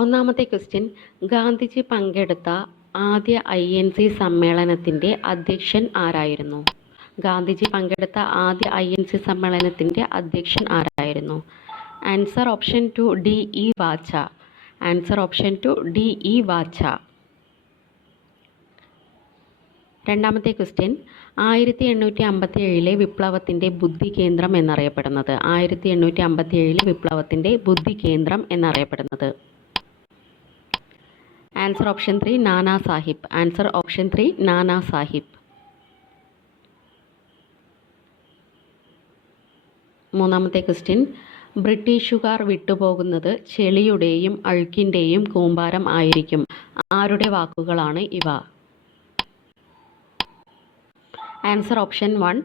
ഒന്നാമത്തെ ക്വസ്റ്റ്യൻ, ഗാന്ധിജി പങ്കെടുത്ത ആദ്യ INC സമ്മേളനത്തിൻ്റെ അധ്യക്ഷൻ ആരായിരുന്നു? ഗാന്ധിജി പങ്കെടുത്ത ആദ്യ INC സമ്മേളനത്തിൻ്റെ അധ്യക്ഷൻ ആരായിരുന്നു? Answer option 2 DE Wacha. Answer option 2 DE Wacha. രണ്ടാമത്തെ ക്വസ്റ്റ്യൻ, 1857 വിപ്ലവത്തിൻ്റെ ബുദ്ധി കേന്ദ്രം എന്നറിയപ്പെടുന്നത്? 1857 വിപ്ലവത്തിൻ്റെ ബുദ്ധി കേന്ദ്രം എന്നറിയപ്പെടുന്നത്? Answer option 3 Nana Sahib. Answer option 3 Nana Sahib. മൂന്നാമത്തെ ക്വസ്റ്റ്യൻ, ബ്രിട്ടീഷുകാർ വിട്ടുപോകുന്നത് ചെളിയുടെയും അഴുക്കിൻ്റെയും കൂമ്പാരം ആയിരിക്കും. ആരുടെ വാക്കുകളാണ് ഇവ? Answer option 1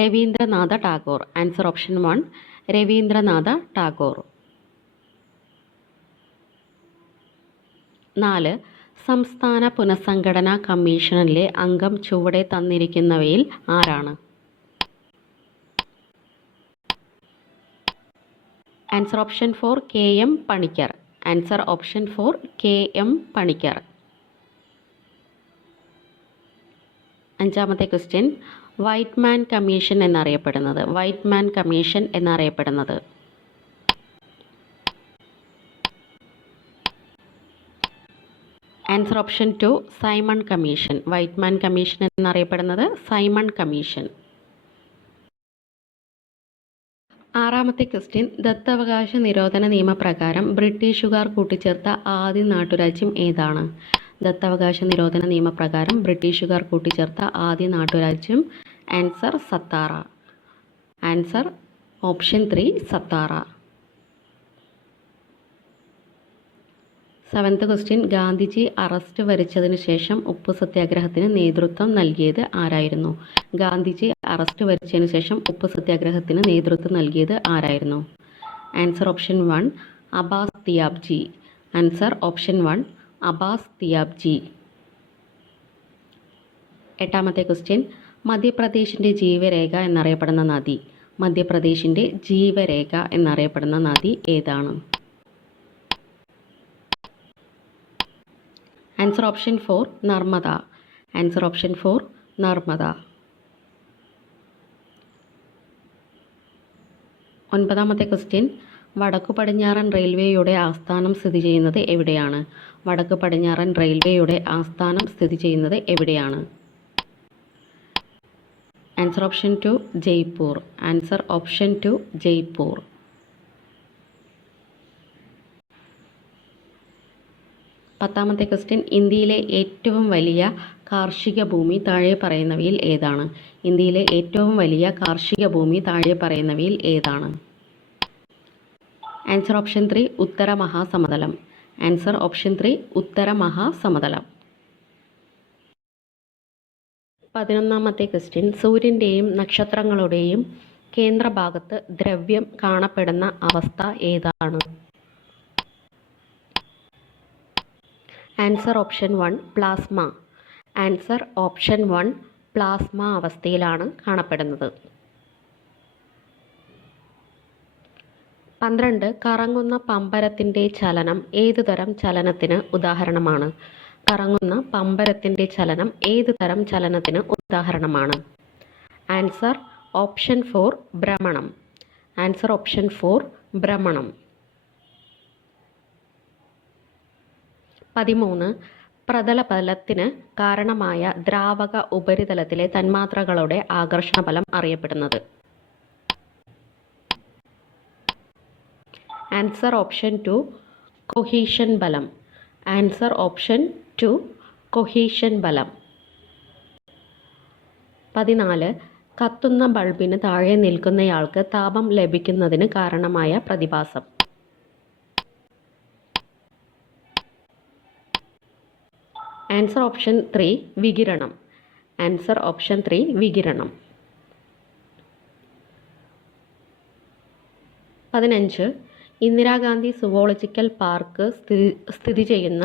Rabindranath Tagore. Answer option 1 Rabindranath Tagore. 4. സംസ്ഥാന പുനഃസംഘടനാ കമ്മീഷനിലെ അംഗം ചുവടെ തന്നിരിക്കുന്നവയിൽ ആരാണ്? Answer option 4 KM Panicker. Answer option 4 KM Panicker. അഞ്ചാമത്തെ ക്വസ്റ്റ്യൻ, വൈറ്റ് മാൻ കമ്മീഷൻ എന്നറിയപ്പെടുന്നത്? വൈറ്റ് മാൻ കമ്മീഷൻ എന്നറിയപ്പെടുന്നത്? Answer option 2 Simon commission. White മാൻ കമ്മീഷൻ എന്നറിയപ്പെടുന്നത് സൈമൺ കമ്മീഷൻ. ആറാമത്തെ ക്വസ്റ്റ്യൻ, ദത്തവകാശ നിരോധന നിയമപ്രകാരം ബ്രിട്ടീഷുകാർ കൂട്ടിച്ചേർത്ത ആദ്യ നാട്ടുരാജ്യം ഏതാണ്? ദത്തവകാശ നിരോധന നിയമപ്രകാരം ബ്രിട്ടീഷുകാർ കൂട്ടിച്ചേർത്ത ആദ്യ നാട്ടുരാജ്യം? Answer Satara. Answer option 3 Satara. 7th question, Gandhiji arrest വരിച്ചതിന് ശേഷം ഉപ്പു സത്യാഗ്രഹത്തിന് നേതൃത്വം നൽകിയത് ആരായിരുന്നു? ഗാന്ധിജി അറസ്റ്റ് വരിച്ചതിന് ശേഷം ഉപ്പു സത്യാഗ്രഹത്തിന് നേതൃത്വം നൽകിയത് ആരായിരുന്നു? Answer option 1 Abbas Tyabji. Answer option 1 Abbas Tyabji. 8ാമത്തെ ക്വസ്റ്റ്യൻ, മധ്യപ്രദേശിൻ്റെ ജീവരേഖ എന്നറിയപ്പെടുന്ന നദി? മധ്യപ്രദേശിൻ്റെ ജീവരേഖ എന്നറിയപ്പെടുന്ന നദി ഏതാണ്? Answer option 4 Narmada. Answer option 4 Narmada. 9ാമത്തെ ക്വസ്റ്റ്യൻ, വടക്കു പടിഞ്ഞാറൻ റെയിൽവേയുടെ ആസ്ഥാനം സ്ഥിതി ചെയ്യുന്നത് എവിടെയാണ്? വടക്കു പടിഞ്ഞാറൻ റെയിൽവേയുടെ ആസ്ഥാനം സ്ഥിതി ചെയ്യുന്നത് എവിടെയാണ്? Answer option 2 Jaipur. Answer option 2 Jaipur. 10ാമത്തെ ക്വസ്റ്റ്യൻ, ഇന്ത്യയിലെ ഏറ്റവും വലിയ കാർഷിക ഭൂമി താഴെ പറയുന്നവയിൽ ഏതാണ്? ഇന്ത്യയിലെ ഏറ്റവും വലിയ കാർഷിക ഭൂമി താഴെ പറയുന്നവയിൽ ഏതാണ്? ആൻസർ ഓപ്ഷൻ 3 ഉത്തര മഹാസമതലം. ആൻസർ ഓപ്ഷൻ 3 ഉത്തര മഹാസമതലം. 11ാമത്തെ ക്വസ്റ്റ്യൻ, സൂര്യൻ്റെയും നക്ഷത്രങ്ങളുടെയും കേന്ദ്രഭാഗത്ത് ദ്രവ്യം കാണപ്പെടുന്ന അവസ്ഥ ഏതാണ്? Answer option 1 plasma. Answer option 1 plasma അവസ്ഥയിലാണ് കാണപ്പെടുന്നത്. 12 കറങ്ങുന്ന പമ്പരത്തിൻ്റെ ചലനം ഏതുതരം ചലനത്തിന് ഉദാഹരണമാണ്? കറങ്ങുന്ന പമ്പരത്തിൻ്റെ ചലനം ഏതുതരം ചലനത്തിന് ഉദാഹരണമാണ്? ആൻസർ ഓപ്ഷൻ 4 ഭ്രമണം. ആൻസർ ഓപ്ഷൻ 4 ഭ്രമണം. 13 പ്രതലബലത്തിന് കാരണമായ ദ്രാവക ഉപരിതലത്തിലെ തന്മാത്രകളുടെ ആകർഷണ ബലം അറിയപ്പെടുന്നത്? ആൻസർ ഓപ്ഷൻ 2 കൊഹീഷൻ ബലം. ആൻസർ ഓപ്ഷൻ 2 കൊഹീഷൻ ബലം. 14 കത്തുന്ന ബൾബിന് താഴെ നിൽക്കുന്നയാൾക്ക് താപം ലഭിക്കുന്നതിന് കാരണമായ പ്രതിഭാസം? ആൻസർ ഓപ്ഷൻ 3 വികിരണം. ആൻസർ ഓപ്ഷൻ 3 വികിരണം. 15 ഇന്ദിരാഗാന്ധി സുവോളജിക്കൽ പാർക്ക് സ്ഥിതി ചെയ്യുന്ന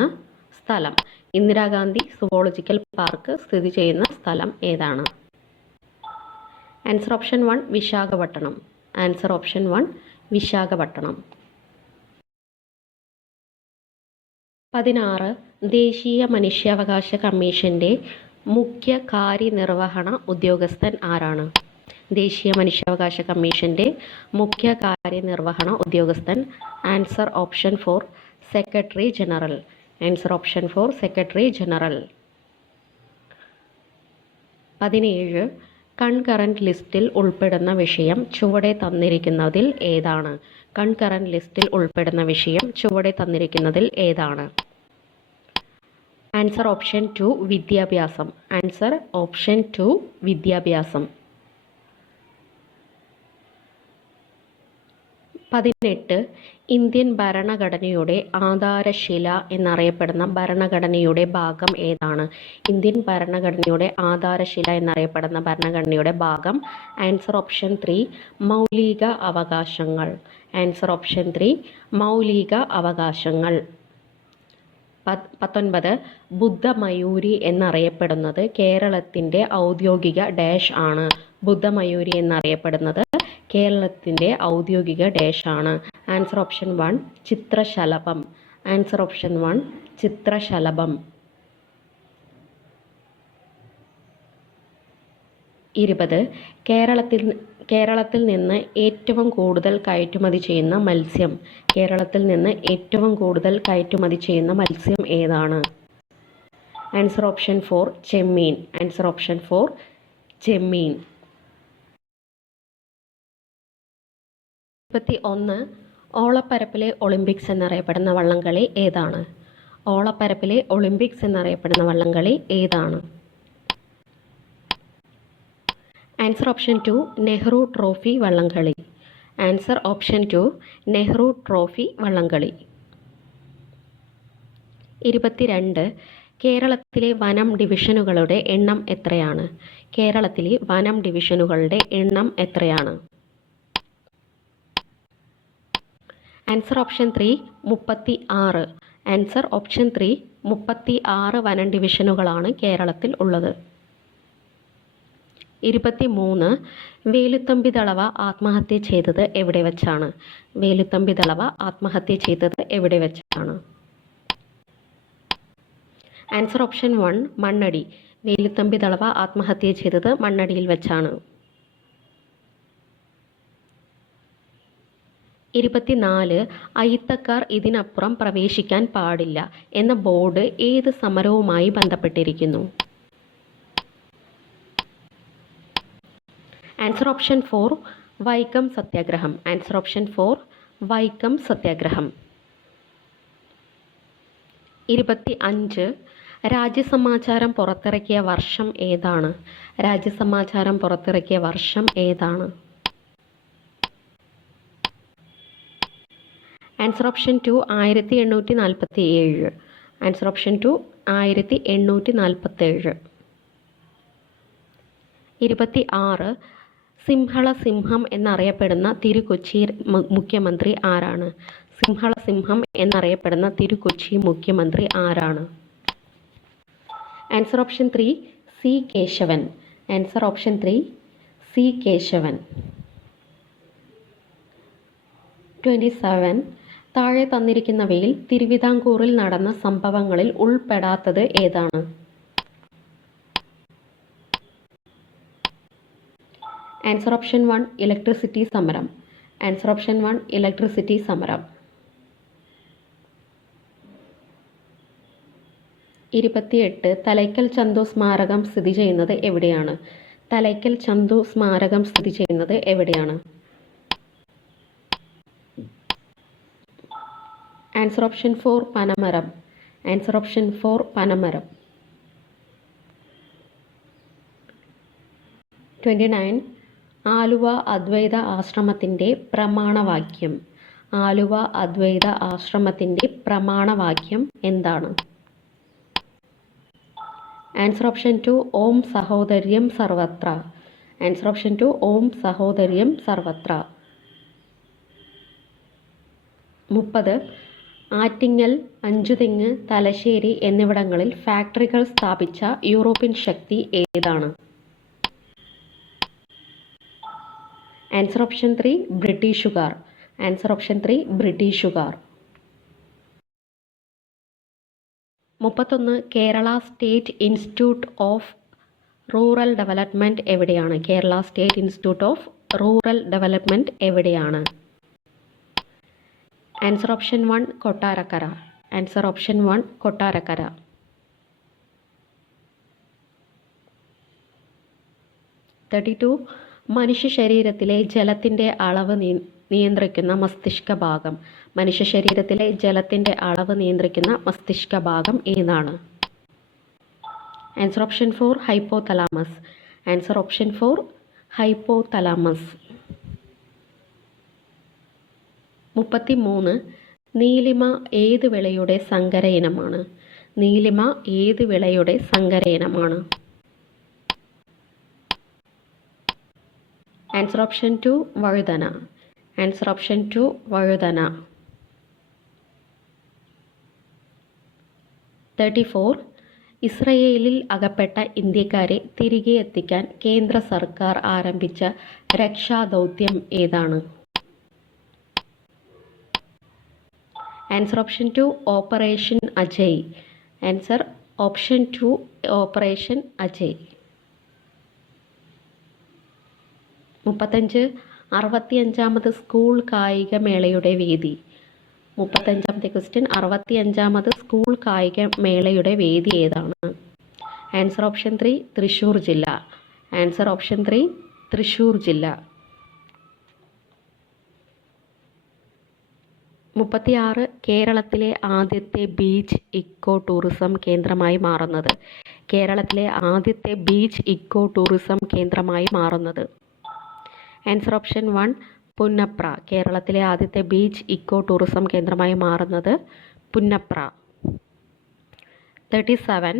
സ്ഥലം? ഇന്ദിരാഗാന്ധി സുവോളജിക്കൽ പാർക്ക് സ്ഥിതി ചെയ്യുന്ന സ്ഥലം ഏതാണ്? Answer option 1 Visakhapatnam. Answer option 1 Visakhapatnam. 16 ദേശീയ മനുഷ്യാവകാശ കമ്മീഷന്റെ മുഖ്യ കാര്യനിർവഹണ ഉദ്യോഗസ്ഥൻ ആരാണ്? ദേശീയ മനുഷ്യാവകാശ കമ്മീഷന്റെ മുഖ്യ കാര്യനിർവഹണ ഉദ്യോഗസ്ഥൻ. Answer option 4 secretary general. Answer option 4 secretary general. 17 concurrent ലിസ്റ്റിൽ ഉൾപ്പെടുന്ന വിഷയം ചുവടെ തന്നിരിക്കുന്നതിൽ ഏതാണ്? കൺകറന്റ് ലിസ്റ്റിൽ ഉൾപ്പെടുന്ന വിഷയം ചുവടെ തന്നിരിക്കുന്നതിൽ ഏതാണ്? ആൻസർ ഓപ്ഷൻ 2 വിദ്യാഭ്യാസം. ആൻസർ ഓപ്ഷൻ 2 വിദ്യാഭ്യാസം. 18 ഇന്ത്യൻ ഭരണഘടനയുടെ ആധാരശില എന്നറിയപ്പെടുന്ന ഭരണഘടനയുടെ ഭാഗം ഏതാണ്? ഇന്ത്യൻ ഭരണഘടനയുടെ ആധാരശില എന്നറിയപ്പെടുന്ന ഭരണഘടനയുടെ ഭാഗം. ആൻസർ ഓപ്ഷൻ 3 മൗലിക അവകാശങ്ങൾ. ആൻസർ ഓപ്ഷൻ 3 മൗലിക അവകാശങ്ങൾ. 19 ബുദ്ധമയൂരി എന്നറിയപ്പെടുന്നത് കേരളത്തിൻ്റെ ഔദ്യോഗിക ഡാഷ് ആണ്. ബുദ്ധമയൂരി എന്നറിയപ്പെടുന്നത് കേരളത്തിൻ്റെ ഔദ്യോഗിക ഡാഷ് ആണ്. ആൻസർ ഓപ്ഷൻ 1 ചിത്രശലഭം. ആൻസർ ഓപ്ഷൻ 1 ചിത്രശലഭം. 20 കേരളത്തിൽ നിന്ന് ഏറ്റവും കൂടുതൽ കയറ്റുമതി ചെയ്യുന്ന മത്സ്യം. കേരളത്തിൽ നിന്ന് ഏറ്റവും കൂടുതൽ കയറ്റുമതി ചെയ്യുന്ന മത്സ്യം ഏതാണ്? ആൻസർ ഓപ്ഷൻ 4 ചെമ്മീൻ. ആൻസർ ഓപ്ഷൻ 4 ചെമ്മീൻ. 21 ഓളപ്പരപ്പിലെ ഒളിമ്പിക്സ് എന്നറിയപ്പെടുന്ന വള്ളംകളി ഏതാണ്? ഓളപ്പരപ്പിലെ ഒളിമ്പിക്സ് എന്നറിയപ്പെടുന്ന വള്ളംകളി ഏതാണ്? ആൻസർ ഓപ്ഷൻ 2 നെഹ്റു ട്രോഫി വള്ളംകളി. ആൻസർ ഓപ്ഷൻ 2 നെഹ്റു ട്രോഫി വള്ളംകളി. 22 കേരളത്തിലെ വനം ഡിവിഷനുകളുടെ എണ്ണം എത്രയാണ്? കേരളത്തിലെ വനം ഡിവിഷനുകളുടെ എണ്ണം എത്രയാണ്? Answer option 3 36. ആൻസർ ഓപ്ഷൻ 3 36 വനം ഡിവിഷനുകളാണ് കേരളത്തിൽ ഉള്ളത്. 23 വേലുത്തമ്പി ദളവ ആത്മഹത്യ ചെയ്തത് എവിടെ വെച്ചാണ്? വേലുത്തമ്പി ദളവ ആത്മഹത്യ ചെയ്തത് എവിടെ വെച്ചാണ്? Answer option 1 Mannadi. വേലുത്തമ്പി ദളവ ആത്മഹത്യ ചെയ്തത് മണ്ണടിയിൽ വെച്ചാണ്. 24 അയിത്തക്കാർ ഇതിനപ്പുറം പ്രവേശിക്കാൻ പാടില്ല എന്ന ബോർഡ് ഏത് സമരവുമായി ബന്ധപ്പെട്ടിരിക്കുന്നു? ആൻസർ ഓപ്ഷൻ 4 വൈക്കം സത്യാഗ്രഹം. ആൻസർ ഓപ്ഷൻ 4 വൈക്കം സത്യാഗ്രഹം. 25 രാജ്യസമാചാരം പുറത്തിറക്കിയ വർഷം ഏതാണ്? രാജ്യസമാചാരം പുറത്തിറക്കിയ വർഷം ഏതാണ്? Answer option 2 1847. Answer option 2 1847. 26 Sinhala സിംഹം എന്നറിയപ്പെടുന്ന തിരുക്കൊച്ചി മുഖ്യമന്ത്രി ആരാണ്? സിംഹള സിംഹം എന്നറിയപ്പെടുന്ന തിരുക്കൊച്ചി മുഖ്യമന്ത്രി ആരാണ്? Answer option 3 C Kesavan. Answer option 3 C Kesavan. 27 താഴെ തന്നിരിക്കുന്നവയിൽ തിരുവിതാംകൂറിൽ നടന്ന സംഭവങ്ങളിൽ ഉൾപ്പെടാത്തത് ഏതാണ്? ആൻസർ ഓപ്ഷൻ 1 ഇലക്ട്രിസിറ്റി സമരം. ആൻസർ ഓപ്ഷൻ 1 ഇലക്ട്രിസിറ്റി സമരം. 28 തലയ്ക്കൽ ചന്തു സ്മാരകം സ്ഥിതി ചെയ്യുന്നത് എവിടെയാണ്? തലയ്ക്കൽ ചന്തു സ്മാരകം സ്ഥിതി ചെയ്യുന്നത് എവിടെയാണ്? Answer option 4 Panamaram. Answer option 4 Panamaram. 29 Aluva Advaita ആശ്രമത്തിൻ്റെ പ്രമാണവാക്യം. ആലുവ അദ്വൈത ആശ്രമത്തിൻ്റെ പ്രമാണവാക്യം എന്താണ്? ആൻസർ ഓപ്ഷൻ 2 ഓം സഹോദര്യം സർവത്ര. ആൻസർ ഓപ്ഷൻ 2 ഓം സഹോദര്യം സർവത്ര. 30 ആറ്റിങ്ങൽ, അഞ്ചുതെങ്ങ്, തലശ്ശേരി എന്നിവിടങ്ങളിൽ ഫാക്ടറികൾ സ്ഥാപിച്ച യൂറോപ്യൻ ശക്തി ഏതാണ്? ആൻസർ ഓപ്ഷൻ 3 ബ്രിട്ടീഷുകാർ. ആൻസർ ഓപ്ഷൻ 3 ബ്രിട്ടീഷുകാർ. 31 Kerala state institute of rural development എവിടെയാണ്? Kerala state institute of rural development എവിടെയാണ്? Answer option 1 Kottarakkara. Answer option 1 Kottarakkara. 32 മനുഷ്യ ശരീരത്തിലെ ജലത്തിൻ്റെ അളവ് നിയന്ത്രിക്കുന്ന മസ്തിഷ്ക ഭാഗം. മനുഷ്യ ശരീരത്തിലെ ജലത്തിൻ്റെ അളവ് നിയന്ത്രിക്കുന്ന മസ്തിഷ്ക ഭാഗം ഏതാണ്? Answer option 4 hypothalamus. Answer option 4 hypothalamus. 33 നീലിമ ഏത് വിളയുടെ സങ്കര ഇനമാണ്? നീലിമ ഏത് വിളയുടെ സങ്കര ഇനമാണ്? ആൻസർ ഓപ്ഷൻ 2 വഴുതന. ആൻസർ ഓപ്ഷൻ 2 വഴുതന. 34 ഇസ്രയേലിൽ അകപ്പെട്ട ഇന്ത്യക്കാരെ തിരികെ എത്തിക്കാൻ കേന്ദ്ര സർക്കാർ ആരംഭിച്ച രക്ഷാദൗത്യം ഏതാണ്? Answer option 2 operation Ajay. Answer option 2 operation Ajay. 35 65ാമത് സ്കൂൾ കായികമേളയുടെ വേദി. 35ാമത്തെ ക്വസ്റ്റ്യൻ 65ാമത് സ്കൂൾ കായികമേളയുടെ വേദി ഏതാണ്? ആൻസർ ഓപ്ഷൻ 3 തൃശ്ശൂർ ജില്ല. ആൻസർ ഓപ്ഷൻ 3 തൃശ്ശൂർ ജില്ല. 36 കേരളത്തിലെ ആദ്യത്തെ ബീച്ച് ഇക്കോ ടൂറിസം കേന്ദ്രമായി മാറുന്നത്. കേരളത്തിലെ ആദ്യത്തെ ബീച്ച് ഇക്കോ ടൂറിസം കേന്ദ്രമായി മാറുന്നത്. Answer option 1 Punnapra. കേരളത്തിലെ ആദ്യത്തെ ബീച്ച് ഇക്കോ ടൂറിസം കേന്ദ്രമായി മാറുന്നത് പുന്നപ്ര. 37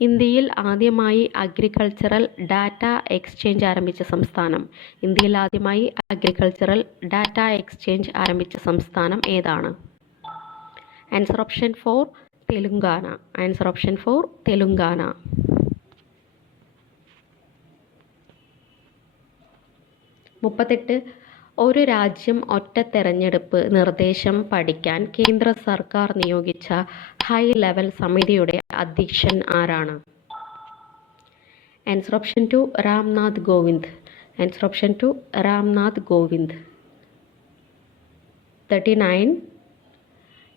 ഇന്ത്യയിൽ ആദ്യമായി അഗ്രികൾച്ചറൽ ഡാറ്റ എക്സ്ചേഞ്ച് ആരംഭിച്ച സംസ്ഥാനം. ഇന്ത്യയിൽ ആദ്യമായി അഗ്രികൾച്ചറൽ ഡാറ്റ എക്സ്ചേഞ്ച് ആരംഭിച്ച സംസ്ഥാനം ഏതാണ്? Answer option 4 Telangana. Answer option 4 Telangana. 38 ഒരു രാജ്യം ഒറ്റ തെരഞ്ഞെടുപ്പ് നിർദ്ദേശം പഠിക്കാൻ കേന്ദ്ര സർക്കാർ നിയോഗിച്ച ഹൈ ലെവൽ സമിതിയുടെ അധ്യക്ഷൻ ആരാണ്? Answer option 2 Ramnath Kovind. Answer option 2 Ramnath Kovind. 39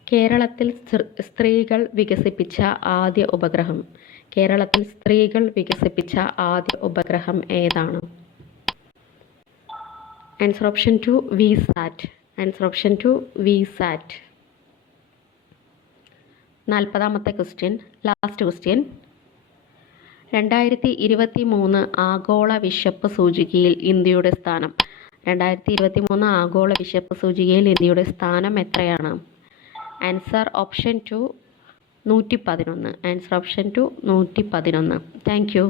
കേരളത്തിൽ സ്ത്രീകൾ വികസിപ്പിച്ച ആദ്യ ഉപഗ്രഹം. കേരളത്തിൽ സ്ത്രീകൾ വികസിപ്പിച്ച ആദ്യ ഉപഗ്രഹം ഏതാണ്? Answer option 2 VSAT. Answer option 2 VSAT. 40ാമത്തെ ക്വസ്റ്റ്യൻ, ലാസ്റ്റ് ക്വസ്റ്റ്യൻ. 2023 ആഗോള വിശപ്പ് സൂചികയിൽ ഇന്ത്യയുടെ സ്ഥാനം. 2023 ആഗോള വിശപ്പ് സൂചികയിൽ ഇന്ത്യയുടെ സ്ഥാനം എത്രയാണ്? Answer option 2 111. Answer option 2 111. Thank you.